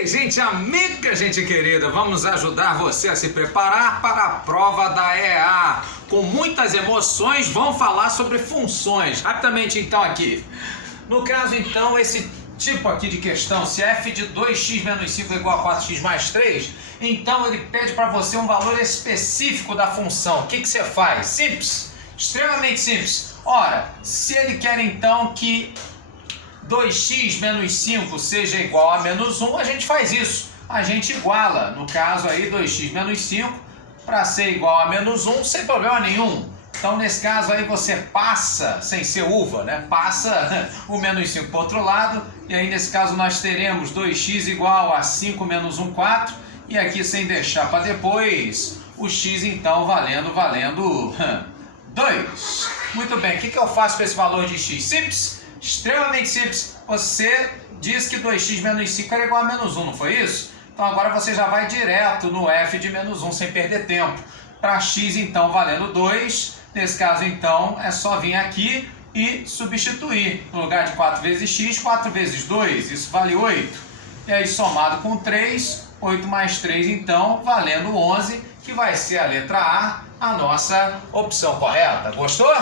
Ei, gente amiga, gente querida, vamos ajudar você a se preparar para a prova da EA. Com muitas emoções, vamos falar sobre funções. Rapidamente então aqui. No caso então, esse tipo aqui de questão, se f de 2x menos 5 é igual a 4x mais 3, então ele pede para você um valor específico da função. O que você faz? Simples, extremamente simples. Ora, se ele quer então que 2x menos 5 seja igual a menos 1, a gente faz isso. A gente iguala, no caso aí, 2x menos 5 para ser igual a menos 1, sem problema nenhum. Então, nesse caso aí, você passa, sem ser uva, né? Passa o menos 5 para o outro lado. E aí, nesse caso, nós teremos 2x igual a 5 menos 1, 4. E aqui, sem deixar para depois, o x, então, valendo 2. Muito bem, o que eu faço com esse valor de x? Simples. Extremamente simples. Você diz que 2x menos 5 era igual a menos 1, não foi isso? Então agora você já vai direto no f de menos 1 sem perder tempo. Para x então valendo 2, nesse caso então é só vir aqui e substituir. No lugar de 4 vezes x, 4 vezes 2, isso vale 8. E aí somado com 3, 8 mais 3 então valendo 11, que vai ser a letra A nossa opção correta. Gostou?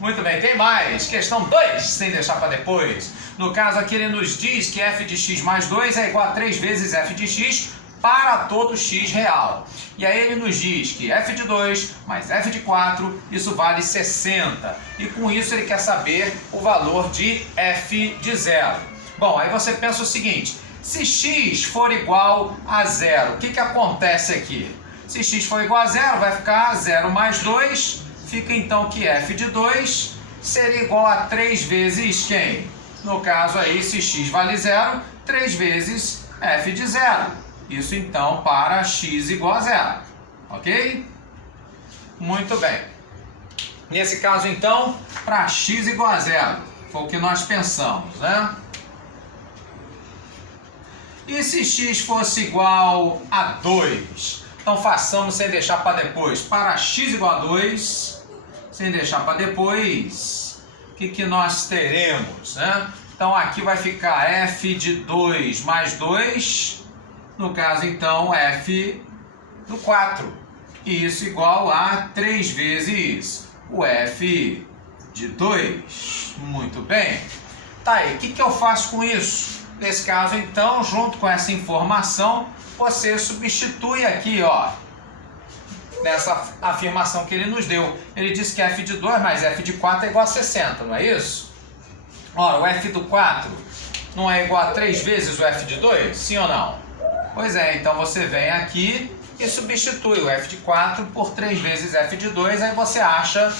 Muito bem, tem mais. Questão 2, sem deixar para depois. No caso aqui ele nos diz que f de x mais 2 é igual a 3 vezes f de x para todo x real. E aí ele nos diz que f de 2 mais f de 4, isso vale 60. E com isso ele quer saber o valor de f de 0. Bom, aí você pensa o seguinte, se x for igual a 0, o que acontece aqui? Se x for igual a 0, vai ficar 0 mais 2, fica então que f de 2 seria igual a 3 vezes quem? No caso aí, se x vale 0, 3 vezes f de 0. Isso então para x igual a 0, ok? Muito bem. Nesse caso então, para x igual a 0, foi o que nós pensamos, né? E se x fosse igual a 2? Então façamos sem deixar para depois. Para x igual a 2, sem deixar para depois, o que nós teremos, né? Então aqui vai ficar f de 2 mais 2, no caso então f do 4. E isso igual a 3 vezes o f de 2. Muito bem. Tá aí, o que eu faço com isso? Nesse caso então, junto com essa informação, você substitui aqui, ó, nessa afirmação que ele nos deu. Ele disse que f de 2 mais f de 4 é igual a 60, não é isso? Ora, o f do 4 não é igual a 3 vezes o f de 2? Sim ou não? Pois é, então você vem aqui e substitui o f de 4 por 3 vezes f de 2, aí você acha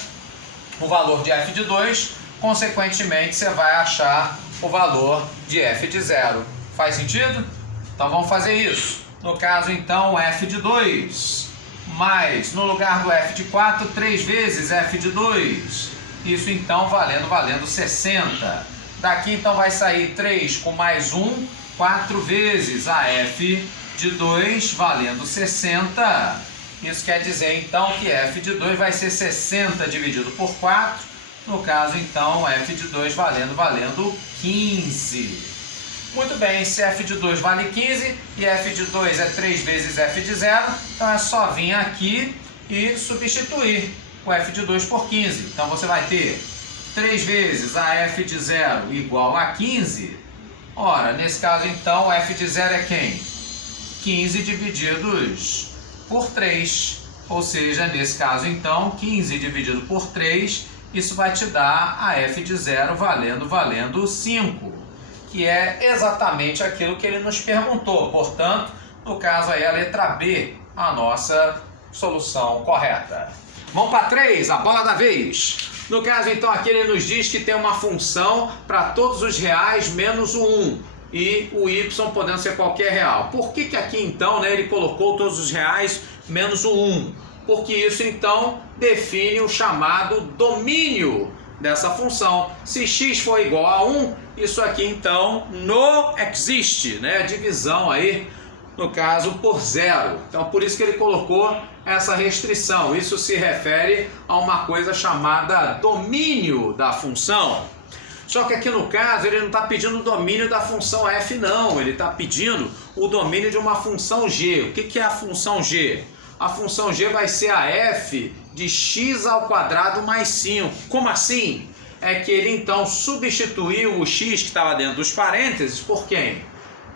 o valor de f de 2, consequentemente você vai achar o valor de f de 0. Faz sentido? Então vamos fazer isso. No caso então, f de 2, mais, no lugar do f de 4, 3 vezes f de 2. Isso então valendo 60. Daqui então vai sair 3 com mais 1, 4 vezes a f de 2 valendo 60. Isso quer dizer então que f de 2 vai ser 60 dividido por 4. No caso então, f de 2 valendo 15. Muito bem, se f de 2 vale 15 e f de 2 é 3 vezes f de 0, então é só vir aqui e substituir o f de 2 por 15. Então você vai ter 3 vezes a f de 0 igual a 15. Ora, nesse caso então, f de 0 é quem? 15 divididos por 3. Ou seja, nesse caso então, 15 dividido por 3, isso vai te dar a f de 0 valendo 5. Que é exatamente aquilo que ele nos perguntou. Portanto, no caso aí, a letra B, a nossa solução correta. Vamos para 3, a bola da vez. No caso, então, aqui ele nos diz que tem uma função para todos os reais menos o 1 e o y podendo ser qualquer real. Por que aqui, então, né, ele colocou todos os reais menos o 1? Porque isso, então, define o chamado domínio dessa função. Se x for igual a 1, isso aqui então não existe, né? A divisão aí, no caso, por 0. Então por isso que ele colocou essa restrição. Isso se refere a uma coisa chamada domínio da função. Só que aqui no caso ele não está pedindo o domínio da função f não, ele está pedindo o domínio de uma função g. O que é a função g? A função g vai ser a f de x ao quadrado mais 5. Como assim? É que ele então substituiu o x que estava dentro dos parênteses por quem?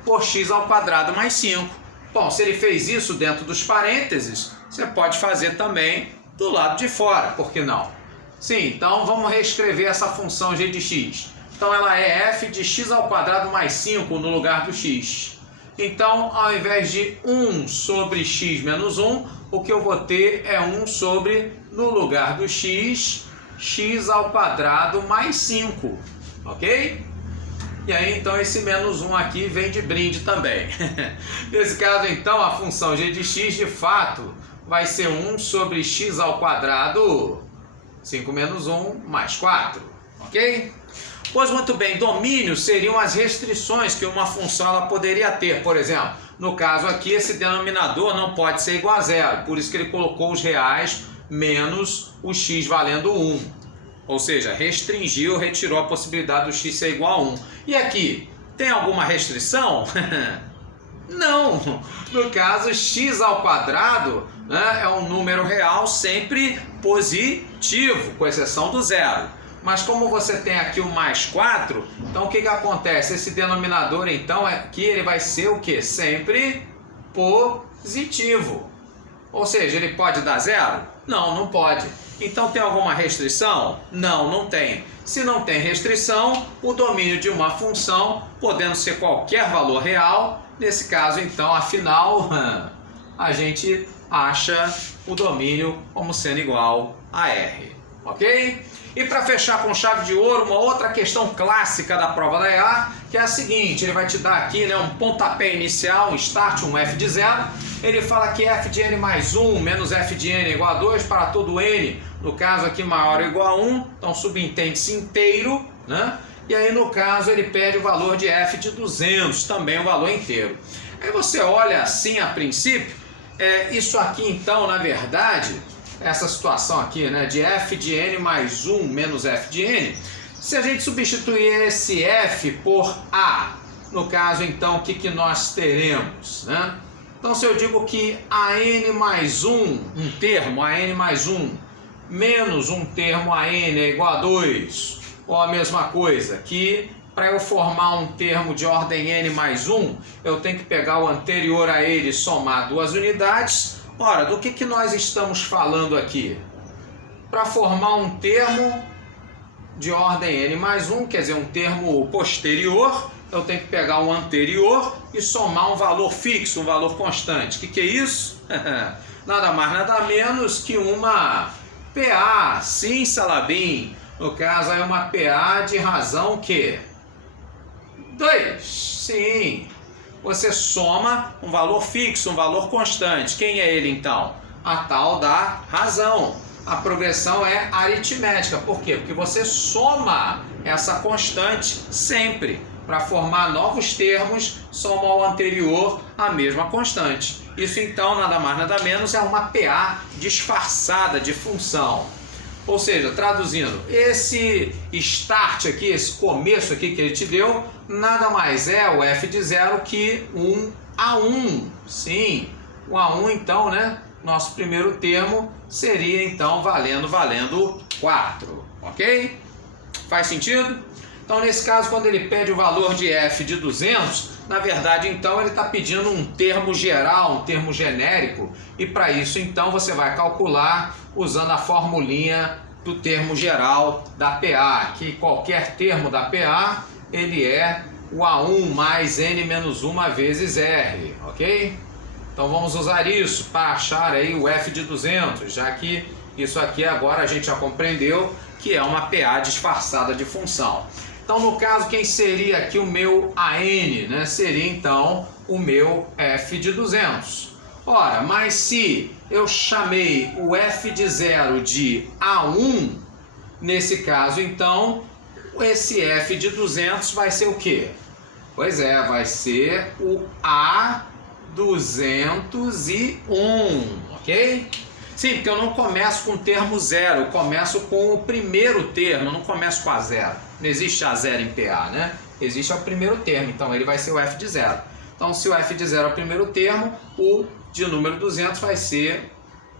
Por x ao quadrado mais 5. Bom, se ele fez isso dentro dos parênteses, você pode fazer também do lado de fora, por que não? Sim, então vamos reescrever essa função g de x. Então ela é f de x ao quadrado mais 5 no lugar do x. Então, ao invés de 1 sobre x menos 1, o que eu vou ter é 1 sobre, no lugar do x, x ao quadrado mais 5. Ok? E aí, então, esse menos 1 aqui vem de brinde também. Nesse caso, então, a função g de x, de fato, vai ser 1 sobre x ao quadrado, 5 menos 1, mais 4. Ok? Pois muito bem, domínios seriam as restrições que uma função ela poderia ter. Por exemplo, no caso aqui, esse denominador não pode ser igual a zero. Por isso que ele colocou os reais menos o x valendo 1. Ou seja, restringiu, retirou a possibilidade do x ser igual a 1. E aqui, tem alguma restrição? Não! No caso, x ao quadrado, né, é um número real sempre positivo, com exceção do zero. Mas como você tem aqui o mais 4, então o que acontece? Esse denominador, então, aqui ele vai ser o quê? Sempre positivo. Ou seja, ele pode dar zero? Não, não pode. Então tem alguma restrição? Não, não tem. Se não tem restrição, o domínio de uma função, podendo ser qualquer valor real, nesse caso, então, afinal, a gente acha o domínio como sendo igual a R. Ok? E para fechar com chave de ouro, uma outra questão clássica da prova da EA, que é a seguinte, ele vai te dar aqui, né, um pontapé inicial, um start, um f de 0. Ele fala que f de n mais 1 menos f de n é igual a 2 para todo n, no caso aqui maior ou igual a 1, então subentende-se inteiro, né? E aí no caso ele pede o valor de f de 200, também o valor inteiro. Aí você olha assim a princípio, isso aqui então na verdade, essa situação aqui, né, de f de n mais 1 menos f de n, se a gente substituir esse f por a, no caso então o que nós teremos, né? Então se eu digo que a n mais 1, um termo, a n mais 1, menos um termo a n é igual a 2, ou a mesma coisa, que para eu formar um termo de ordem n mais 1, eu tenho que pegar o anterior a ele e somar duas unidades. Ora, do que nós estamos falando aqui? Para formar um termo de ordem n mais 1, quer dizer, um termo posterior, eu tenho que pegar o anterior e somar um valor fixo, um valor constante. O que é isso? Nada mais, nada menos que uma PA, sim, Salabim. No caso, é uma PA de razão que 2, sim. Você soma um valor fixo, um valor constante. Quem é ele então? A tal da razão. A progressão é aritmética. Por quê? Porque você soma essa constante sempre. Para formar novos termos, soma ao anterior a mesma constante. Isso então, nada mais nada menos, é uma PA disfarçada de função. Ou seja, traduzindo, esse start aqui, esse começo aqui que ele te deu, nada mais é o f de 0 que um A1. Sim, o A1 então, né? Nosso primeiro termo seria então valendo 4, ok? Faz sentido? Então nesse caso, quando ele pede o valor de f de 200, na verdade então ele está pedindo um termo geral, um termo genérico, e para isso então você vai calcular usando a formulinha do termo geral da PA, que qualquer termo da PA, ele é o A1 mais n menos 1 vezes R, ok? Então vamos usar isso para achar aí o f de 200, já que isso aqui agora a gente já compreendeu que é uma PA disfarçada de função. Então no caso, quem seria aqui o meu AN, né? Seria então o meu f de 200. Ora, mas se eu chamei o f de 0 de A1, nesse caso então, esse f de 200 vai ser o quê? Pois é, vai ser o A201, ok? Sim, porque eu não começo com o termo 0, eu começo com o primeiro termo, eu não começo com a 0. Não existe A0 em PA, né? Existe o primeiro termo, então ele vai ser o f de 0. Então, se o f de 0 é o primeiro termo, o de número 200 vai ser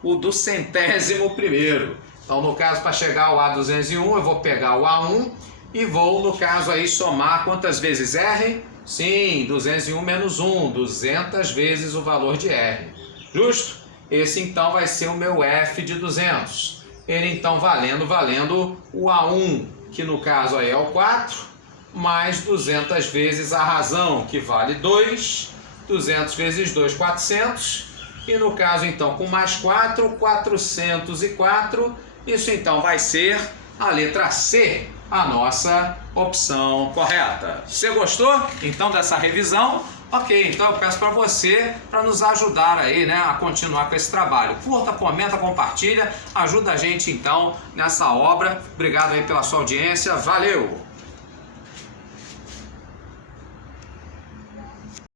o do 100º. Então, no caso, para chegar ao A201, eu vou pegar o A1 e vou, no caso, aí somar quantas vezes R? Sim, 201 menos 1, 200 vezes o valor de R. Justo? Esse, então, vai ser o meu f de 200. Ele, então, valendo o A1, que no caso aí é o 4, mais 200 vezes a razão, que vale 2, 200 vezes 2, 400, e no caso então com mais 4, 404, isso então vai ser a letra C, a nossa opção correta. Você gostou então dessa revisão? Ok, então eu peço para você, para nos ajudar aí, né, a continuar com esse trabalho. Curta, comenta, compartilha, ajuda a gente então nessa obra. Obrigado aí pela sua audiência, valeu!